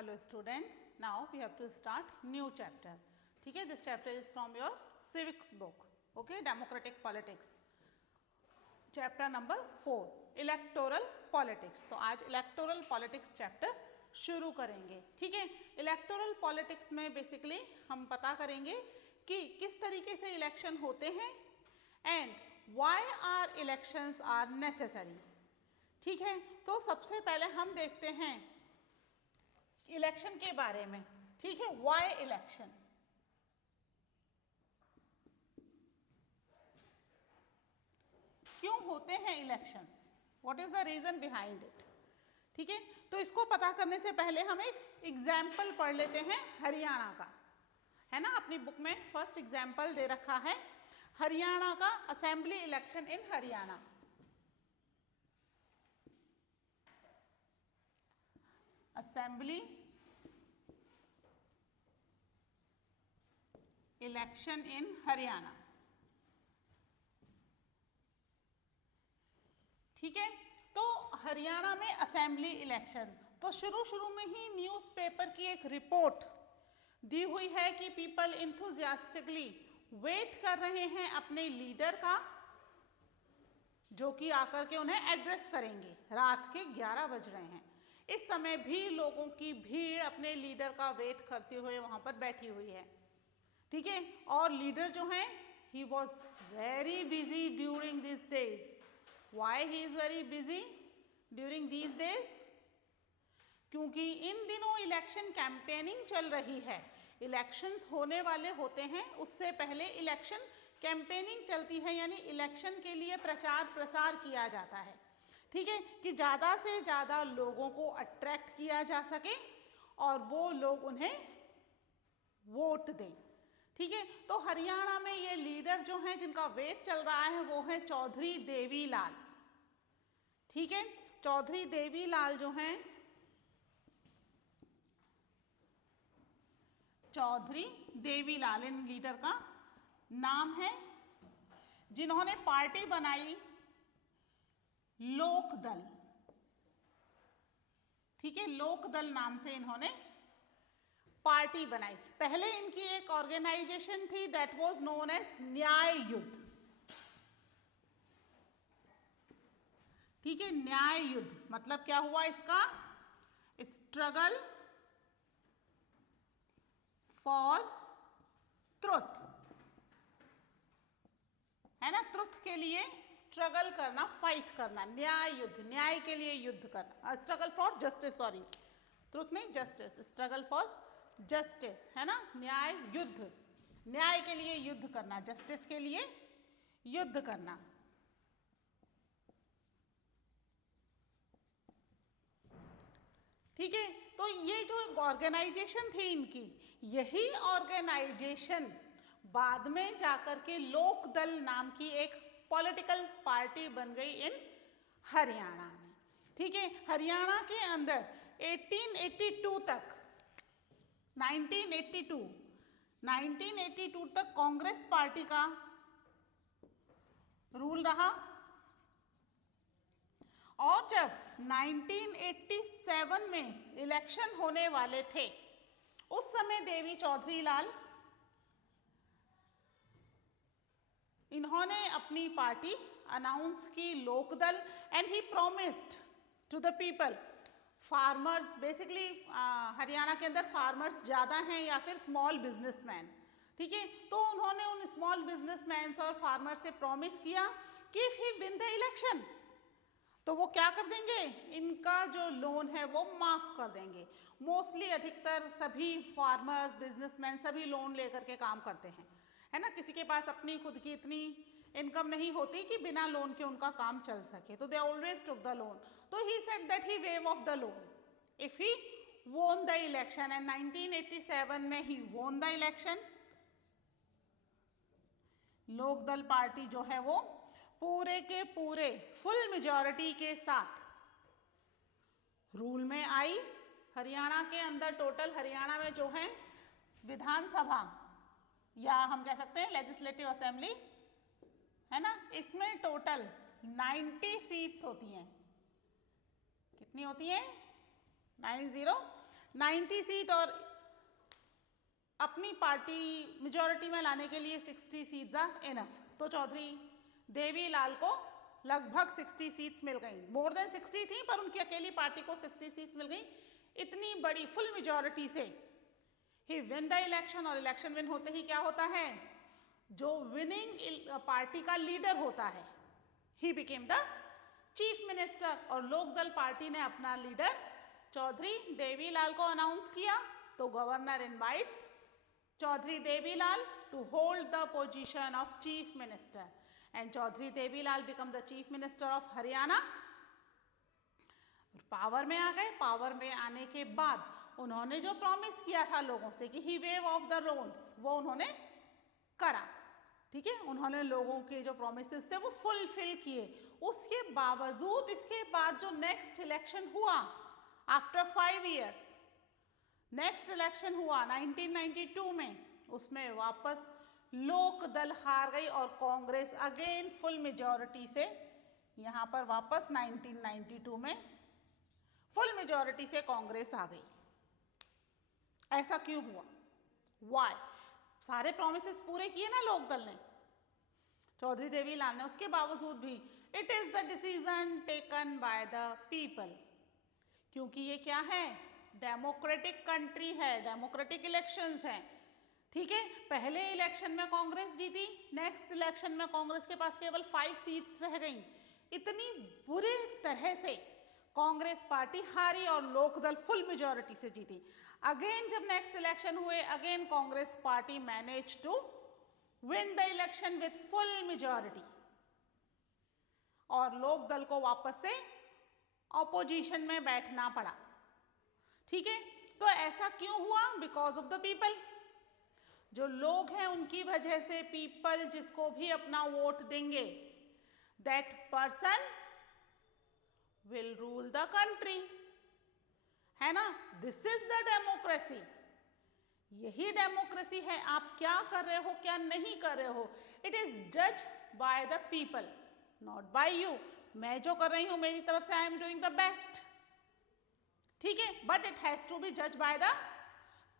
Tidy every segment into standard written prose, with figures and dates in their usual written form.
Hello students, now we have to start new chapter. ठीक है, this chapter is from your civics book, okay, democratic politics. Chapter number 4 electoral politics. तो आज electoral politics chapter शुरू करेंगे. ठीक है, electoral politics में basically हम पता करेंगे कि किस तरीके से इलेक्शन होते हैं and why are elections are necessary. ठीक है, तो सबसे पहले हम देखते हैं इलेक्शन के बारे में. ठीक है, व्हाई इलेक्शन. क्यों होते हैं elections, what is the reason behind it. ठीक है, तो इसको पता करने से पहले हम एक एग्जाम्पल पढ़ लेते हैं हरियाणा का, है ना. अपनी बुक में फर्स्ट एग्जाम्पल दे रखा है हरियाणा का. Assembly election in Haryana. Assembly election in Haryana. ठीक है, तो हरियाणा में असेंबली इलेक्शन. तो शुरू में ही न्यूज़पेपर की एक रिपोर्ट दी हुई है कि पीपल इंथुजियास्टिकली वेट कर रहे हैं अपने लीडर का, जो कि आकर के उन्हें एड्रेस करेंगे. रात के 11 बज रहे हैं. इस समय भी लोगों की भीड़ अपने लीडर का वेट करते हुए वहां पर बैठी हुई है. ठीक है, और लीडर जो हैं he was very busy during this days. Why he is very busy during these days? क्योंकि इन दिनों इलेक्शन कैंपेनिंग चल रही है. इलेक्शंस होने वाले होते हैं, उससे पहले इलेक्शन कैंपेनिंग चलती है, यानी इलेक्शन के लिए प्रचार प्रसार किया जाता है. ठीक है, कि ज़्यादा से ज़्यादा लोगों को अट्रैक्ट किया जा सके और वो लोग उन्हें वोट दें. ठीक है, तो हरियाणा में ये लीडर जो हैं जिनका वेट चल रहा है वो है चौधरी देवीलाल. ठीक है, चौधरी देवीलाल जो हैं, चौधरी देवीलाल इन लीडर का नाम है, जिन्होंने पार्टी बनाई लोकदल. ठीक है, लोकदल नाम से इन्होंने पार्टी बनाई. पहले इनकी एक ऑर्गेनाइजेशन थी दैट वाज नोन एज न्याय युद्ध. ठीक है, न्याय युद्ध मतलब क्या हुआ इसका? स्ट्रगल फॉर ट्रुथ, है ना. ट्रुथ के लिए स्ट्रगल करना, फाइट करना. न्याय युद्ध, न्याय के लिए युद्ध करना. Struggle for justice, sorry, truth नहीं, जस्टिस. स्ट्रगल फॉर जस्टिस, है ना. न्याय युद्ध, न्याय के लिए युद्ध करना, जस्टिस के लिए युद्ध करना. ठीक है, तो ये जो ऑर्गेनाइजेशन थी इनकी, यही ऑर्गेनाइजेशन बाद में जाकर के लोकदल नाम की एक पॉलिटिकल पार्टी बन गई इन हरियाणा में. ठीक है, हरियाणा के अंदर 1882 तक, 1982 तक कांग्रेस पार्टी का रूल रहा. और जब 1987 में इलेक्शन होने वाले थे, उस समय देवी चौधरी लाल इन्होंने अपनी पार्टी अनाउंस की, Lokdal. And he promised to the people, farmers, basically Haryana के अंदर फार्मर्स ज़्यादा हैं या फिर स्मॉल बिजनेसमैन. ठीक है, तो उन्होंने उन स्मॉल बिजनेसमैन और फार्मर से प्रॉमिस किया कि if he win the election तो वो क्या कर देंगे, इनका जो लोन है वो माफ़ कर देंगे. मोस्टली अधिकतर सभी फार्मर्स, बिजनेसमैन सभी लोन लेकर के काम करते हैं, है ना. किसी के पास अपनी खुद की इतनी इनकम नहीं होती कि बिना लोन के उनका काम चल सके, तो they always took the loan. तो he said that he waive off the loan if he won the election. And 1987 में ही won the election. Lokdal party जो है वो पूरे के पूरे फुल मेजॉरिटी के साथ रूल में आई. हरियाणा के अंदर टोटल, हरियाणा में जो है विधानसभा या हम कह सकते हैं लेजिस्लेटिव असेंबली, है ना, इसमें टोटल 90 सीट्स होती हैं. कितनी होती हैं? 90. 90 सीट और अपनी पार्टी मेजॉरिटी में लाने के लिए 60 सीट्स आर इनफ। तो चौधरी देवीलाल को लगभग 60 सीट्स मिल गई, मोर देन 60 थी पर उनकी अकेली पार्टी को 60 सीट्स मिल गई। इतनी बड़ी फुल मेजॉरिटी से ही विन द इलेक्शन, और इलेक्शन विन होते ही क्या होता है, जो विनिंग पार्टी का लीडर होता है he became the chief minister. और लोकदल पार्टी ने अपना लीडर चौधरी देवीलाल को अनाउंस किया। तो governor invites Chaudhary Devilal to hold the position of chief minister and Chaudhary Devilal become the chief minister of Haryana. Power में आ गए। पावर में आने के बाद उन्होंने जो प्रॉमिस किया था लोगों से कि ही वेव ऑफ द रोड्स, वो उन्होंने करा। ठीक है, उन्होंने लोगों के जो प्रोमिसेस थे वो फुलफिल किए। उसके बावजूद इसके बाद जो नेक्स्ट इलेक्शन हुआ आफ्टर 5 इयर्स, नेक्स्ट इलेक्शन हुआ 1992 में, उसमें वापस लोकदल हार गई और कांग्रेस अगेन फुल मेजॉरिटी से यहाँ पर वापस 1992 में फुल मेजॉरिटी से कांग्रेस आ गई। ऐसा क्यों हुआ? वाई? सारे प्रॉमिसेस पूरे किए ना लोकदल ने, चौधरी देवीलाल ने, उसके बावजूद भी it is the decision taken by the people. क्योंकि ये क्या है, डेमोक्रेटिक कंट्री है, डेमोक्रेटिक इलेक्शंस हैं। ठीक है, पहले इलेक्शन में कांग्रेस जीती, नेक्स्ट इलेक्शन में कांग्रेस के पास केवल 5 सीट्स रह गई। इतनी बुरी तरह से कांग्रेस पार्टी हारी और लोकदल फुल मेजॉरिटी से जीती। अगेन जब नेक्स्ट इलेक्शन हुए, again Congress party manage to win the election with full majority और लोकदल को वापस से ऑपोजिशन में बैठना पड़ा। ठीक है, तो ऐसा क्यों हुआ? Because of the people. जो लोग हैं उनकी वजह से पीपल जिसको भी अपना वोट देंगे, that person will rule the country, है ना। This is the democracy. यही डेमोक्रेसी है। आप क्या कर रहे हो, क्या नहीं कर रहे हो, इट इज जज by the people, not by you. मैं जो कर रही हूं मेरी तरफ से I am doing the best, ठीक है, but it has to be जज बाय द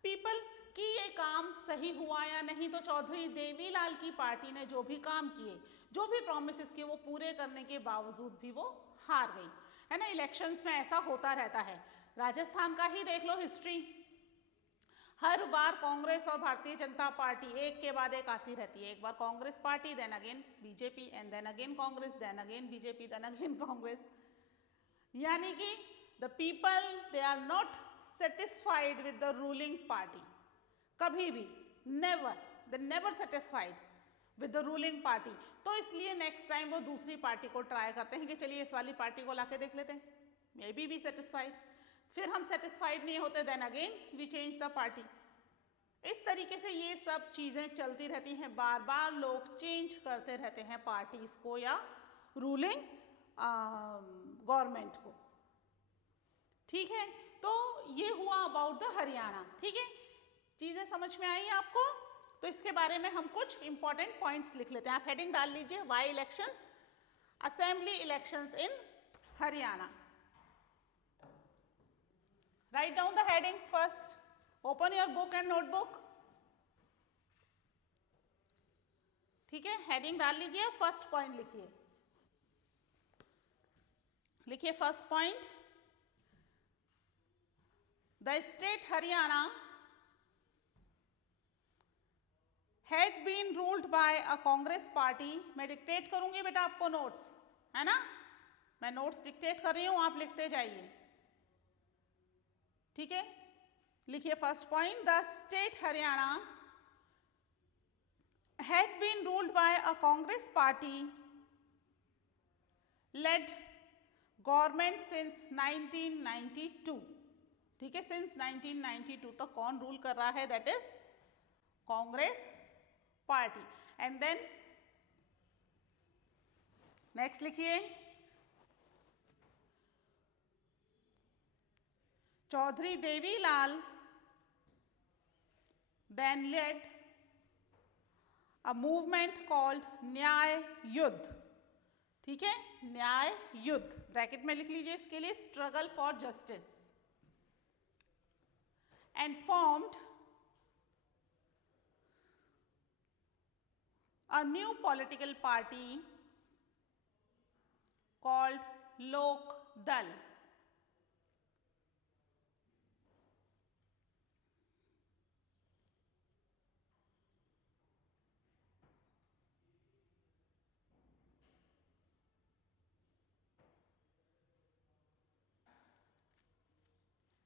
पीपल कि ये काम सही हुआ या नहीं। तो चौधरी देवीलाल की पार्टी ने जो भी काम किए, जो भी प्रॉमिसेस किए, वो पूरे करने के बावजूद भी वो हार गई, है ना। इलेक्शंस में ऐसा होता रहता है। राजस्थान का ही देख लो हिस्ट्री, हर बार कांग्रेस और भारतीय जनता पार्टी एक के बाद एक आती रहती है। एक बार Congress party, then again BJP, and then again Congress, then again BJP, then again Congress. यानी कि the people they are not satisfied with the ruling party, कभी भी, never, they never satisfied with the ruling party. तो इसलिए नेक्स्ट टाइम वो दूसरी party को try करते हैं कि चलिए इस वाली पार्टी को लाके देख लेते हैं, मे बी सेटिस्फाइड। फिर हम सेटिस्फाइड नहीं होते, then again we change the party. इस तरीके से ये सब चीजें चलती रहती हैं, बार बार लोग चेंज करते रहते हैं पार्टीज को या रूलिंग गवर्नमेंट को। ठीक है, तो ये हुआ अबाउट द हरियाणा। ठीक है, चीजें समझ में आई आपको? तो इसके बारे में हम कुछ इंपॉर्टेंट पॉइंट्स लिख लेते हैं। आप हेडिंग डाल लीजिए, why elections, assembly elections in Haryana. Write down the headings first. Open your book and notebook. ठीक है, हेडिंग डाल लीजिए, फर्स्ट पॉइंट लिखिए। लिखिए first point, the state Haryana had been ruled by a Congress party. मैं डिक्टेट करूंगी बेटा आपको नोट्स, है ना, मैं नोट्स डिक्टेट कर रही हूं, आप लिखते जाइए। ठीक है, लिखिए first point, the state Haryana had been ruled by a Congress party led government since 1992। ठीक है, सिंस 1992 तक कौन रूल कर रहा है? That is Congress party. And then next लिखिए, Chaudhary Devilal then led a movement called न्याय युद्ध। ठीक है, न्याय युद्ध ब्रैकेट में लिख लीजिए इसके लिए, struggle for justice. and formed a new political party called Lok Dal.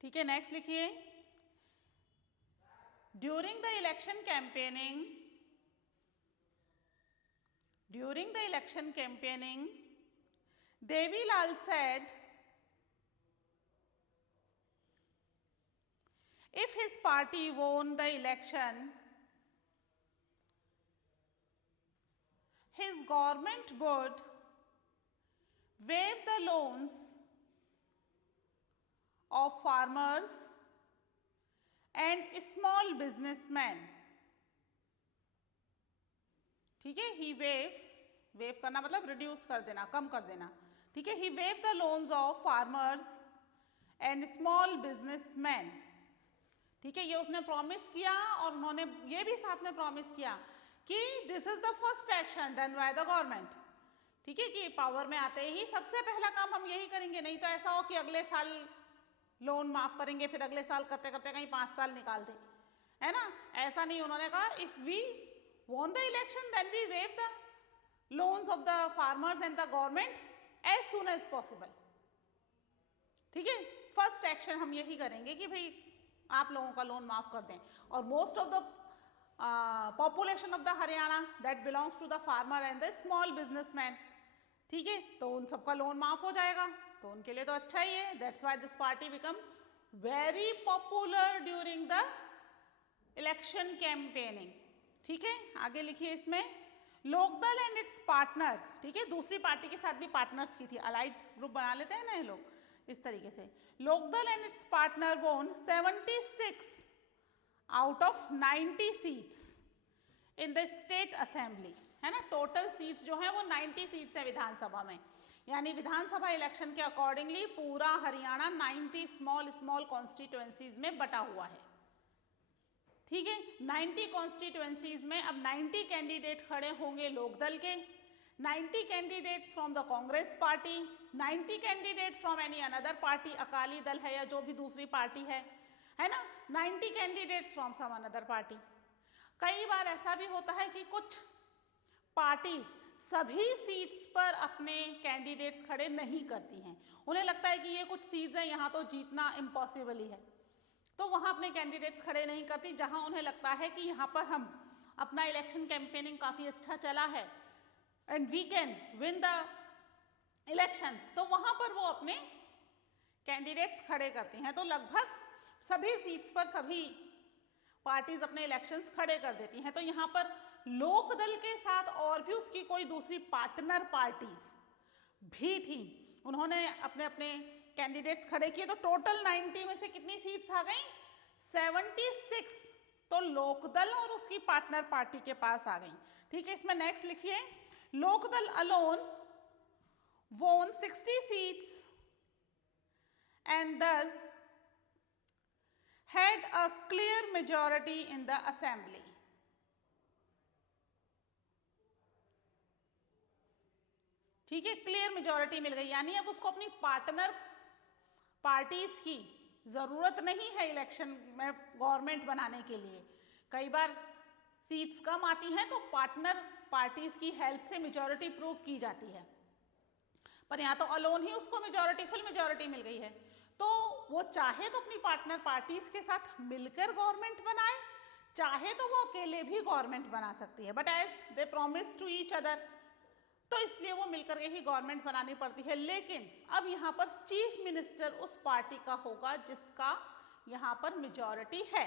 ठीक है, नेक्स्ट लिखिए। During the election campaigning Devilal said if his party won the election, his government would waive the loans of farmers and small businessmen. ठीक है, he waive करना मतलब reduce कर देना, कम कर देना। ठीक है, he waived the loans of farmers and small businessmen. ठीक है, ये उसने प्रॉमिस किया और उन्होंने ये भी साथ में प्रॉमिस किया कि this is the first action done by the government. ठीक है, कि पावर में आते ही सबसे पहला काम हम यही करेंगे, नहीं तो ऐसा हो कि अगले साल लोन माफ करेंगे, फिर अगले साल करते करते कहीं 5 साल निकाल दें, है ना। ऐसा नहीं, उन्होंने कहा if we won the election then we waive the loans of the farmers and the government as soon as possible. ठीक है, फर्स्ट एक्शन हम यही करेंगे कि भाई आप लोगों का लोन माफ कर दें। और most of the population of the Haryana that belongs to the farmer and the small businessman, ठीक है, तो उन सबका लोन माफ हो जाएगा, तो उनके लिए तो अच्छा ही है। That's why this party become very popular during the election campaigning. ठीक है, आगे लिखिए इसमें लोकदल एंड इट्स पार्टनर्स। ठीक है, दूसरी पार्टी के साथ भी पार्टनर्स की थी, अलाइड ग्रुप बना लेते हैं ना ये लोग इस तरीके से। लोकदल एंड इट्स पार्टनर वोन 76 out of 90 seats in the state assembly, है ना। टोटल सीट्स जो है वो 90 सीट्स है विधानसभा में, यानी विधानसभा इलेक्शन के अकॉर्डिंगली पूरा हरियाणा 90 स्मॉल स्मॉल कॉन्स्टिट्यूएंसीज में बटा हुआ है। ठीक है, 90 कॉन्स्टिट्यूएंसीज में अब 90 कैंडिडेट खड़े होंगे लोकदल के, 90 candidates from the Congress party, 90 candidate from any another party, Akali Dal है या जो भी दूसरी पार्टी है ना, 90 candidates from some another party. कई बार ऐसा भी होता है कि कुछ पार्टीज सभी सीट्स पर अपने कैंडिडेट्स खड़े नहीं करती हैं, उन्हें लगता है कि ये कुछ सीट्स हैं यहाँ तो जीतना इम्पॉसिबल ही है, तो वहाँ अपने कैंडिडेट्स खड़े नहीं करती। जहाँ उन्हें लगता है कि यहाँ पर हम अपना इलेक्शन कैंपेनिंग काफ़ी अच्छा चला है and we can win the election, तो वहाँ पर वो अपने कैंडिडेट्स खड़े करती हैं। तो लगभग सभी सीट्स पर सभी पार्टीज अपने इलेक्शंस खड़े कर देती हैं। तो यहाँ पर लोकदल के साथ और भी उसकी कोई दूसरी पार्टनर पार्टीज भी थी, उन्होंने अपने अपने कैंडिडेट्स खड़े किए। तो टोटल 90 में से कितनी सीट्स आ गई? 76, तो लोकदल और उसकी पार्टनर पार्टी के पास आ गई। ठीक है, इसमें नेक्स्ट लिखिए, Lokdal alone won 60 seats and thus had a clear majority in the assembly. ठीक है, क्लियर मेजॉरिटी मिल गई, यानी अब उसको अपनी पार्टनर पार्टीज की जरूरत नहीं है इलेक्शन में गवर्नमेंट बनाने के लिए। कई बार सीट्स कम आती हैं तो पार्टनर पार्टीज की हेल्प से मेजॉरिटी प्रूव की जाती है, पर यहाँ तो अलोन ही उसको मेजॉरिटी फुल मेजॉरिटी मिल गई है। तो वो चाहे तो अपनी पार्टनर पार्टीज के साथ मिलकर गवर्नमेंट बनाए, चाहे तो वो अकेले भी गवर्नमेंट बना सकती है, but as they promise to each other, तो इसलिए वो मिलकर के ही गवर्नमेंट बनानी पड़ती है। लेकिन अब यहाँ पर चीफ मिनिस्टर उस पार्टी का होगा जिसका यहाँ पर मेजॉरिटी है,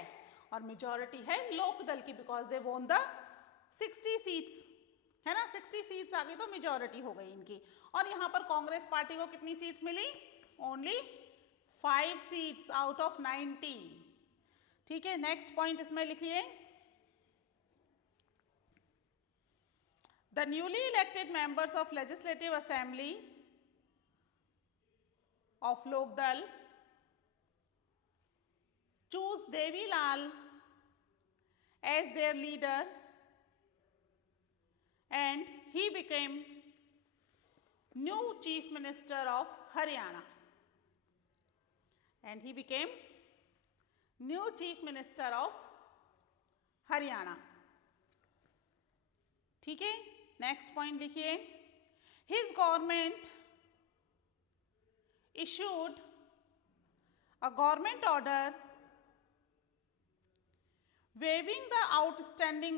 और मेजॉरिटी है लोकदल की, because they won the 60 seats, है ना। 60 सीट्स आ गई तो मेजॉरिटी हो गई इनकी। और यहाँ पर कांग्रेस पार्टी को कितनी सीट्स मिली? Only 5 seats out of 90। ठीक है, नेक्स्ट पॉइंट इसमें लिखिए, the newly elected members of legislative assembly of Lokdal choose Devi Lal as their leader and he became new chief minister of Haryana. And he became new chief minister of Haryana. ठीक है, next point लिखिए. His government issued a government order waiving the outstanding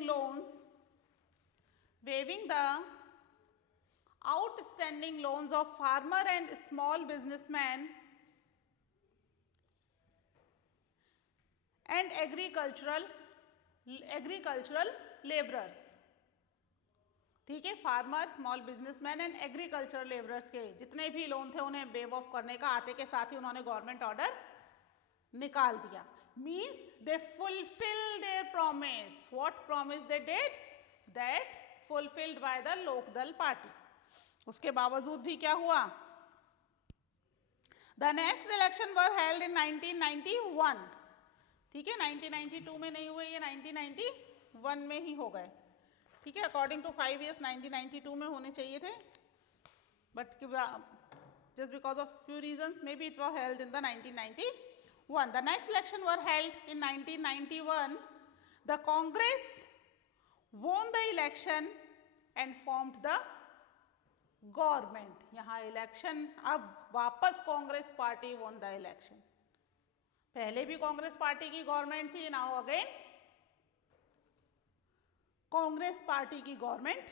loans of farmer and small businessmen and agricultural laborers. ठीक है, farmer, small businessman and agriculture labourers के जितने भी loan थे उन्हें वेव ऑफ करने का आते के साथ ही उन्होंने गवर्नमेंट ऑर्डर निकाल दिया. Means they fulfil their promise. What promise they did? That fulfilled by the Lokdal party. उसके बावजूद भी क्या हुआ? The next election were held in 1991. ठीक है, 1992 में नहीं हुए, ये 1991 में ही हो गए. ठीक है, अकॉर्डिंग टू 5 years 1992 में होने चाहिए थे, but just because of few reasons maybe it was held in the 1991. The next election were held in 1991. The Congress won the election and formed the government. यहाँ इलेक्शन, अब वापस Congress party won the election. पहले भी Congress party की government थी, now again Congress party की government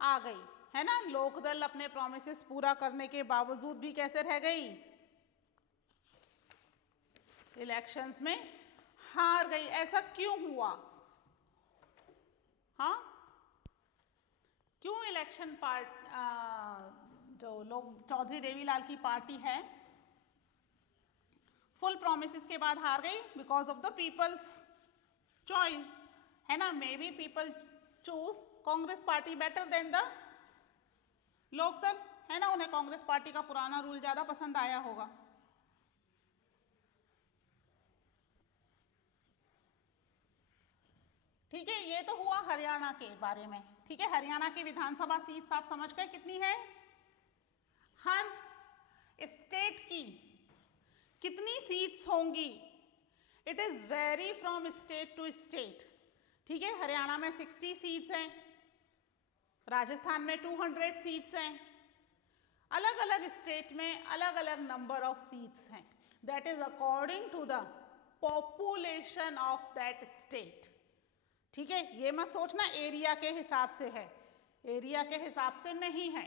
आ गई है ना. लोकदल अपने प्रॉमिसेस पूरा करने के बावजूद भी कैसे रह गई? इलेक्शंस में हार गई. ऐसा क्यों हुआ? हाँ, क्यों इलेक्शन जो लोग चौधरी देवीलाल की पार्टी है फुल प्रॉमिसेस के बाद हार गई? Because of the people's choice, है ना. Maybe people choose Congress party better than the Lokdal, है ना. उन्हें कांग्रेस पार्टी का पुराना रूल ज्यादा पसंद आया होगा. ठीक है, ये तो हुआ हरियाणा के बारे में. ठीक है, हरियाणा की विधानसभा सीट्स आप समझ गए कितनी है? हर स्टेट की कितनी सीट्स होंगी? It is very from state to state. ठीक है, हरियाणा में 60 सीट्स हैं, राजस्थान में 200 सीट्स हैं, अलग अलग स्टेट में अलग अलग नंबर ऑफ सीट्स हैं. That is according to the population of that state. ठीक है, ये मत सोचना एरिया के हिसाब से है, एरिया के हिसाब से नहीं है.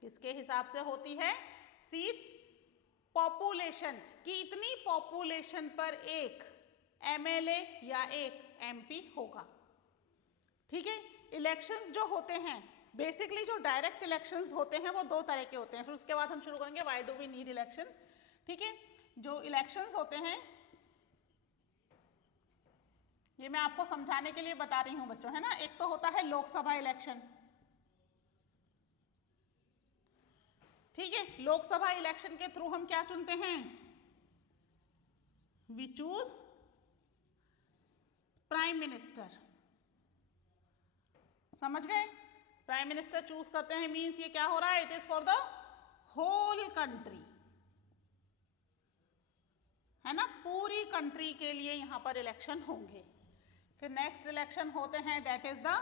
किसके हिसाब से होती है सीट्स? पॉपुलेशन की. इतनी पॉपुलेशन पर एक एमएलए या एक एमपी होगा. ठीक है, इलेक्शंस जो होते हैं बेसिकली, जो डायरेक्ट इलेक्शंस होते हैं वो दो तरह के होते हैं. फिर उसके बाद हम शुरू करेंगे why do we need election. ठीक है, जो इलेक्शंस होते हैं ये मैं आपको समझाने के लिए बता रही हूं बच्चों, है ना. एक तो होता है लोकसभा इलेक्शन. ठीक है, लोकसभा इलेक्शन के थ्रू हम क्या चुनते हैं? We choose prime minister. समझ गए? प्राइम मिनिस्टर चूज करते हैं मींस ये क्या हो रहा है? It is for the whole country, है ना. पूरी कंट्री के लिए यहां पर इलेक्शन होंगे. फिर नेक्स्ट इलेक्शन होते हैं दैट इज द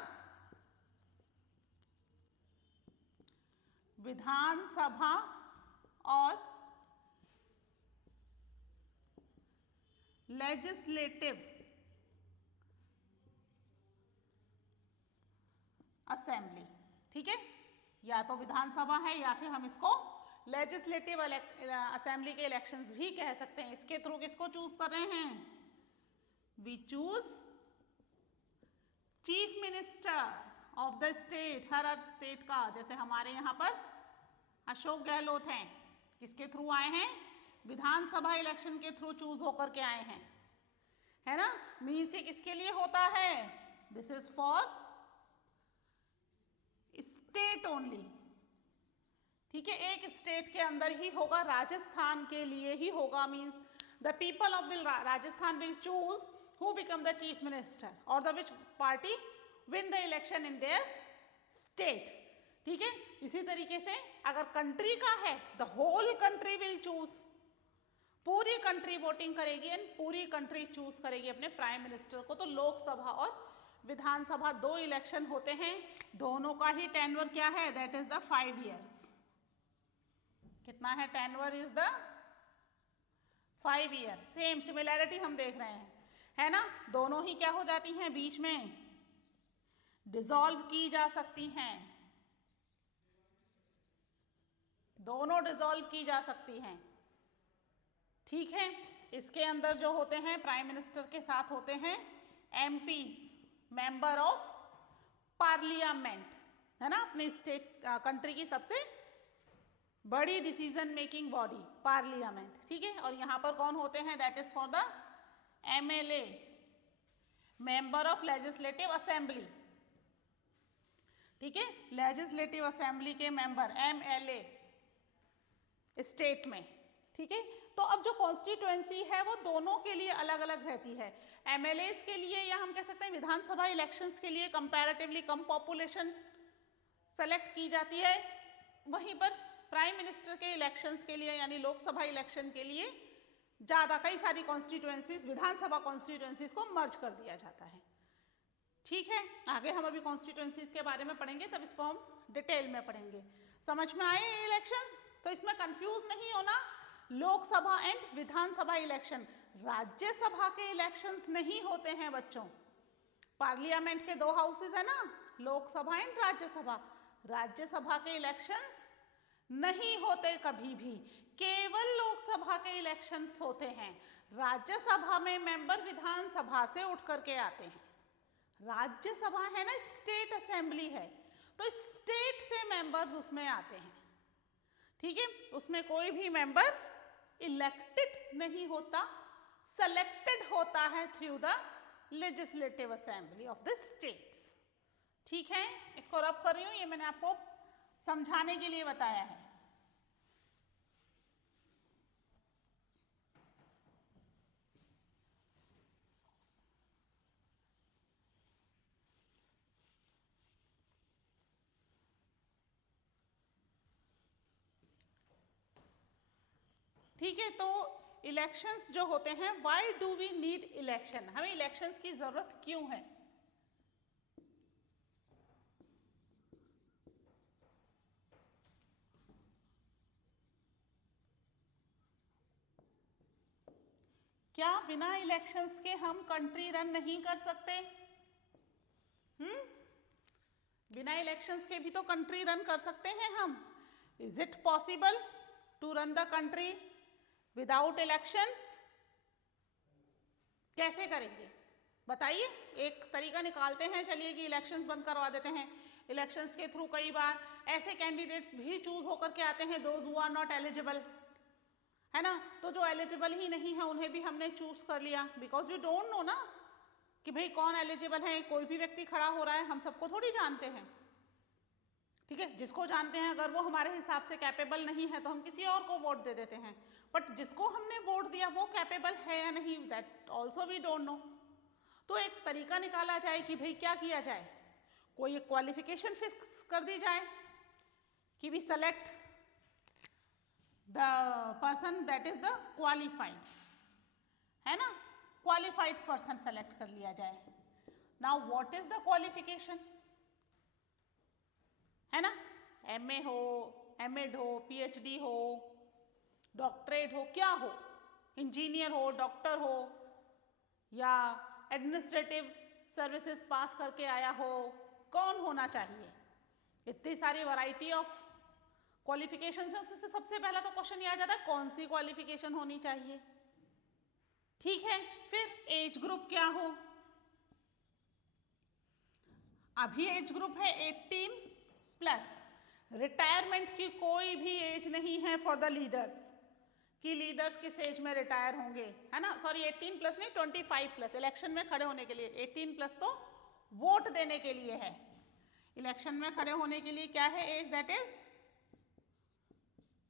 विधानसभा और लेजिस्लेटिव असेंबली. ठीक है, या तो विधानसभा है या फिर हम इसको लेजिस्लेटिव असेंबली के इलेक्शंस भी कह सकते हैं. इसके थ्रू किसको चूज कर रहे हैं? We choose chief minister of the state. हर स्टेट का, जैसे हमारे यहाँ पर अशोक गहलोत हैं, किसके थ्रू आए हैं? विधानसभा इलेक्शन के थ्रू चूज होकर के आए हैं, है ना. मीन्स ये किसके लिए होता है? This is for state only. ठीक है, एक स्टेट के अंदर ही होगा, राजस्थान के लिए ही होगा. Means The people of Rajasthan will choose who become the chief minister or the which party win the election in their state. ठीक है, इसी तरीके से अगर कंट्री का है, the whole country will choose, पूरी कंट्री वोटिंग करेगी एंड पूरी कंट्री चूज करेगी अपने प्राइम मिनिस्टर को। तो लोकसभा और विधानसभा 2 इलेक्शन होते हैं, दोनों का ही टेन्योर क्या है, दैट इज द 5 years। कितना है tenure, is the 5 years। Same similarity हम देख रहे हैं, है ना। दोनों ही क्या हो जाती हैं, बीच में डिसॉल्व की जा सकती हैं, दोनों डिसॉल्व की जा सकती हैं। ठीक है, इसके अंदर जो होते हैं प्राइम मिनिस्टर के साथ होते हैं एमपीज, मेंबर ऑफ पार्लियामेंट, है ना, अपने स्टेट कंट्री की सबसे बड़ी डिसीजन मेकिंग बॉडी पार्लियामेंट। ठीक है, और यहां पर कौन होते हैं, that is for the MLA, member of legislative assembly. ठीक है, लेजिस्लेटिव असेंबली के मेंबर एमएलए स्टेट में। ठीक है, तो अब जो कॉन्स्टिट्यूएंसी है वो दोनों के लिए अलग अलग रहती है। एमएलएस के लिए या हम कह सकते हैं विधानसभा इलेक्शंस के लिए कंपैरेटिवली कम पॉपुलेशन सेलेक्ट की जाती है, वहीं पर प्राइम मिनिस्टर के इलेक्शंस के लिए यानी लोकसभा इलेक्शन के लिए ज़्यादा कई सारी कॉन्स्टिट्यूएंसीज, विधानसभा कॉन्स्टिट्यूएंसीज को मर्ज कर दिया जाता है। ठीक है, आगे हम अभी कॉन्स्टिट्यूएंसीज के बारे में पढ़ेंगे, तब इसको हम डिटेल में पढ़ेंगे। समझ में आए इलेक्शंस? तो इसमें कंफ्यूज नहीं होना, Lok Sabha and Vidhan Sabha election, Rajya Sabha के इलेक्शंस नहीं होते हैं बच्चों। पार्लियामेंट के 2 हाउसेज है ना, लोकसभा एंड राज्यसभा। राज्यसभा के इलेक्शंस नहीं होते कभी भी, केवल लोकसभा के इलेक्शंस होते हैं। राज्यसभा में मेंबर विधानसभा से उठ करके आते हैं। राज्यसभा है ना, स्टेट असेंबली है, तो स्टेट से मेंबर्स उसमें आते हैं। ठीक है, उसमें कोई भी मेंबर इलेक्टेड नहीं होता, सेलेक्टेड होता है through the legislative assembly of the states. ठीक है, इसको रब कर रही हूं, ये मैंने आपको समझाने के लिए बताया है। ठीक है, तो इलेक्शंस जो होते हैं, why do we need election, हमें इलेक्शंस की जरूरत क्यों है? क्या बिना इलेक्शंस के हम कंट्री रन नहीं कर सकते? बिना इलेक्शंस के भी तो कंट्री रन कर सकते हैं हम। Is it possible to run the country without elections? कैसे करेंगे बताइए, एक तरीका निकालते हैं, चलिए कि इलेक्शंस बंद करवा देते हैं। इलेक्शंस के थ्रू कई बार ऐसे कैंडिडेट्स भी चूज होकर के आते हैं, those who are not eligible, है ना, तो जो एलिजिबल ही नहीं है उन्हें भी हमने चूज कर लिया, बिकॉज वी डोंट नो ना कि भाई कौन एलिजिबल है। कोई भी व्यक्ति खड़ा हो रहा है, हम सबको थोड़ी जानते हैं। ठीक है, जिसको जानते हैं अगर वो हमारे हिसाब से कैपेबल नहीं है तो हम किसी और को वोट दे देते हैं, बट जिसको हमने वोट दिया वो कैपेबल है या नहीं, that also we don't know. तो एक तरीका निकाला जाए कि भाई क्या किया जाए, कोई एक क्वालिफिकेशन फिक्स कर दी जाए कि we select the person that is the qualified, है ना, क्वालिफाइड पर्सन सेलेक्ट कर लिया जाए। Now what is the qualification, है ना, एमए हो, एमएड हो, पीएचडी हो, डॉक्टरेट हो, क्या हो, इंजीनियर हो, डॉक्टर हो, या एडमिनिस्ट्रेटिव सर्विसेज पास करके आया हो, कौन होना चाहिए? इतनी सारी वैरायटी ऑफ क्वालिफिकेशन है, उसमें से सबसे पहला तो क्वेश्चन ये आ जाता है कौन सी क्वालिफिकेशन होनी चाहिए। ठीक है, फिर एज ग्रुप क्या हो? अभी एज ग्रुप है 18+, रिटायरमेंट की कोई भी एज नहीं है फॉर द लीडर्स कि लीडर्स किस एज में रिटायर होंगे, है ना, सॉरी 18+ नहीं 25+, इलेक्शन में खड़े होने के लिए। 18+ तो वोट देने के लिए है, इलेक्शन में खड़े होने के लिए क्या है age, that is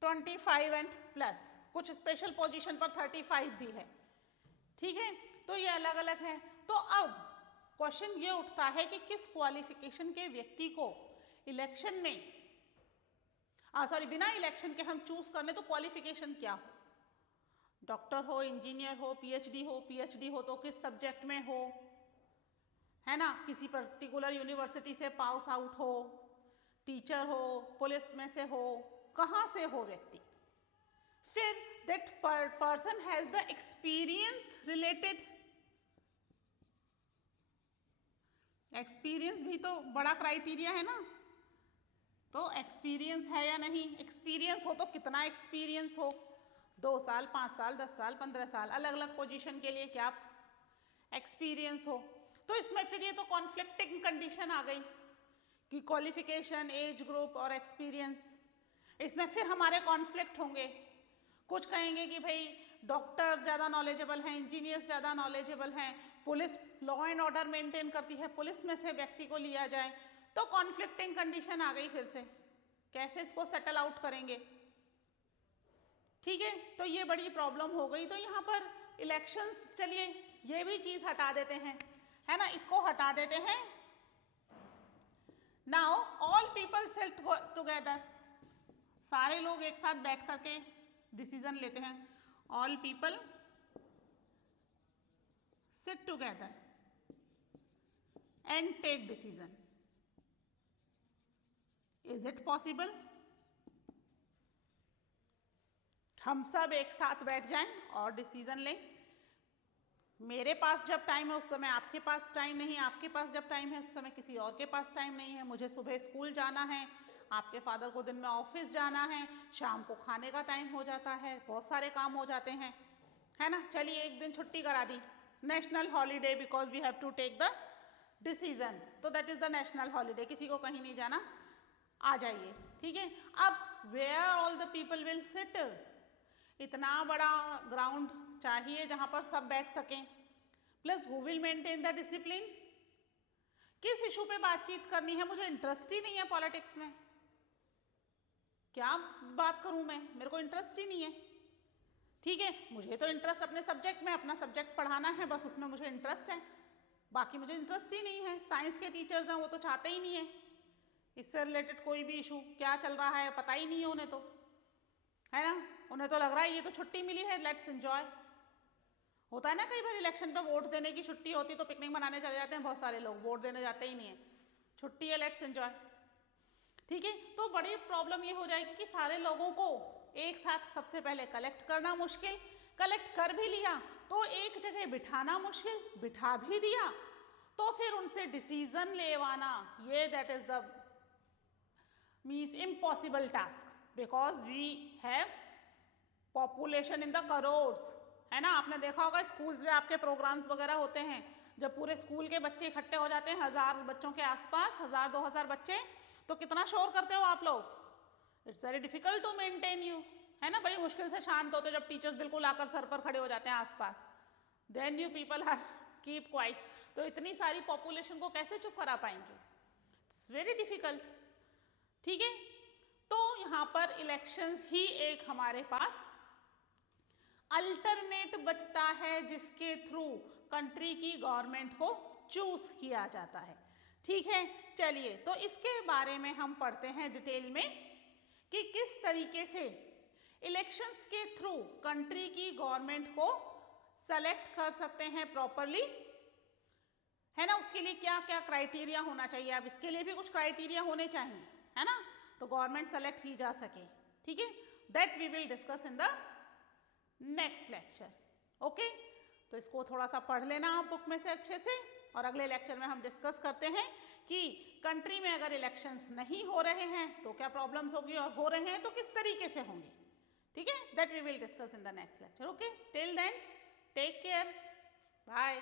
25 and plus, कुछ स्पेशल पोजीशन पर 35 भी है, ठीक है। तो ये अलग अलग है। तो अब क्वेश्चन ये उठता है कि किस क्वालिफिकेशन के व्यक्ति को इलेक्शन में बिना इलेक्शन के हम चूज करने, तो क्वालिफिकेशन क्या हो, डॉक्टर हो, इंजीनियर हो, पीएचडी हो तो किस सब्जेक्ट में हो, है ना, किसी पर्टिकुलर यूनिवर्सिटी से पास आउट हो, टीचर हो, पुलिस में से हो, कहाँ से हो व्यक्ति। फिर that person has the experience related, experience भी तो बड़ा क्राइटेरिया है ना, तो एक्सपीरियंस है या नहीं, एक्सपीरियंस हो तो कितना एक्सपीरियंस हो, 2 साल, 5 साल, 10 साल, 15 साल, अलग अलग पोजीशन के लिए क्या एक्सपीरियंस हो। तो इसमें फिर ये तो कॉन्फ्लिक्टिंग कंडीशन आ गई कि क्वालिफिकेशन, एज ग्रुप और एक्सपीरियंस, इसमें फिर हमारे कॉन्फ्लिक्ट होंगे। कुछ कहेंगे कि भाई डॉक्टर्स ज़्यादा नॉलेजेबल हैं, इंजीनियर्स ज़्यादा नॉलेजेबल हैं, police law and order maintain करती है, पुलिस में से व्यक्ति को लिया जाए, तो कॉन्फ्लिक्टिंग कंडीशन आ गई फिर से, कैसे इसको सेटल आउट करेंगे, ठीक है। तो ये बड़ी प्रॉब्लम हो गई। तो यहाँ पर इलेक्शंस, चलिए ये भी चीज़ हटा देते हैं, है ना, इसको हटा देते हैं। Now all people sit together, सारे लोग एक साथ बैठ करके डिसीजन लेते हैं। All people sit together and take decision. Is it possible? हम सब एक साथ बैठ जाएं और डिसीजन लें। मेरे पास जब टाइम है उस समय आपके पास टाइम नहीं, आपके पास जब टाइम है उस समय किसी और के पास टाइम नहीं है, मुझे सुबह स्कूल जाना है, आपके फादर को दिन में ऑफिस जाना है, शाम को खाने का टाइम हो जाता है, बहुत सारे काम हो जाते हैं, है ना। चलिए एक दिन छुट्टी करा दी, national holiday, because we have to take the decision, तो that is the national holiday, किसी को कहीं नहीं जाना, आ जाइए, ठीक है। अब where all the people will sit, इतना बड़ा ग्राउंड चाहिए जहां पर सब बैठ सकें, plus who will maintain the discipline, किस इशू पे बातचीत करनी है, मुझे इंटरेस्ट ही नहीं है पॉलिटिक्स में, क्या बात करूं मैं, मेरे को इंटरेस्ट ही नहीं है, ठीक है। मुझे तो इंटरेस्ट अपने सब्जेक्ट में, अपना सब्जेक्ट पढ़ाना है, बस उसमें मुझे इंटरेस्ट है, बाकी मुझे इंटरेस्ट ही नहीं है। साइंस के टीचर्स हैं वो तो चाहते ही नहीं है इससे रिलेटेड कोई भी इशू, क्या चल रहा है पता ही नहीं है उन्हें, तो है ना, उन्हें तो लग रहा है ये तो छुट्टी मिली है, लेट्स एंजॉय। होता है ना कई बार इलेक्शन पे वोट देने की छुट्टी होती तो पिकनिक मनाने चले जाते हैं बहुत सारे लोग, वोट देने जाते ही नहीं है, छुट्टी है, लेट्स एंजॉय, ठीक है। तो बड़ी प्रॉब्लम ये हो जाएगी कि सारे लोगों को एक साथ सबसे पहले कलेक्ट करना मुश्किल, कलेक्ट कर भी लिया तो एक जगह बिठाना मुश्किल, बिठा भी दिया तो फिर उनसे डिसीजन लेवाना, ये that is the means impossible task, because we have population in the crores, है ना। आपने देखा होगा स्कूल्स में आपके प्रोग्राम्स वगैरह होते हैं, जब पूरे स्कूल के बच्चे इकट्ठे हो जाते हैं 1000 बच्चों के आसपास, 1000-2000 बच्चे, तो कितना शोर करते हो आप लोग, it's very difficult to maintain you, है ना, बड़ी मुश्किल से शांत होते जब टीचर्स बिल्कुल आकर सर पर खड़े हो जाते हैं आसपास, then you people are keep quiet. तो इतनी सारी पॉपुलेशन को कैसे चुप करा पाएंगे, इट्स वेरी डिफिकल्ट, ठीक है। तो यहाँ पर इलेक्शन ही एक हमारे पास अल्टरनेट बचता है जिसके थ्रू कंट्री की गवर्नमेंट को चूज किया जाता है, ठीक है। चलिए तो इसके बारे में हम पढ़ते हैं डिटेल में कि किस तरीके से इलेक्शंस के थ्रू कंट्री की गवर्नमेंट को सेलेक्ट कर सकते हैं प्रॉपरली, है ना। उसके लिए क्या क्या क्राइटेरिया होना चाहिए, अब इसके लिए भी कुछ क्राइटेरिया होने चाहिए, है ना, तो गवर्नमेंट सेलेक्ट की जा सके, ठीक है। That we will discuss in the next lecture, okay. तो इसको थोड़ा सा पढ़ लेना आप बुक में से अच्छे से, और अगले लेक्चर में हम डिस्कस करते हैं कि कंट्री में अगर इलेक्शंस नहीं हो रहे हैं तो क्या प्रॉब्लम्स होगी, और हो रहे हैं तो किस तरीके से होंगे, ठीक है। That we will discuss in the next lecture, okay. Till then take care, bye.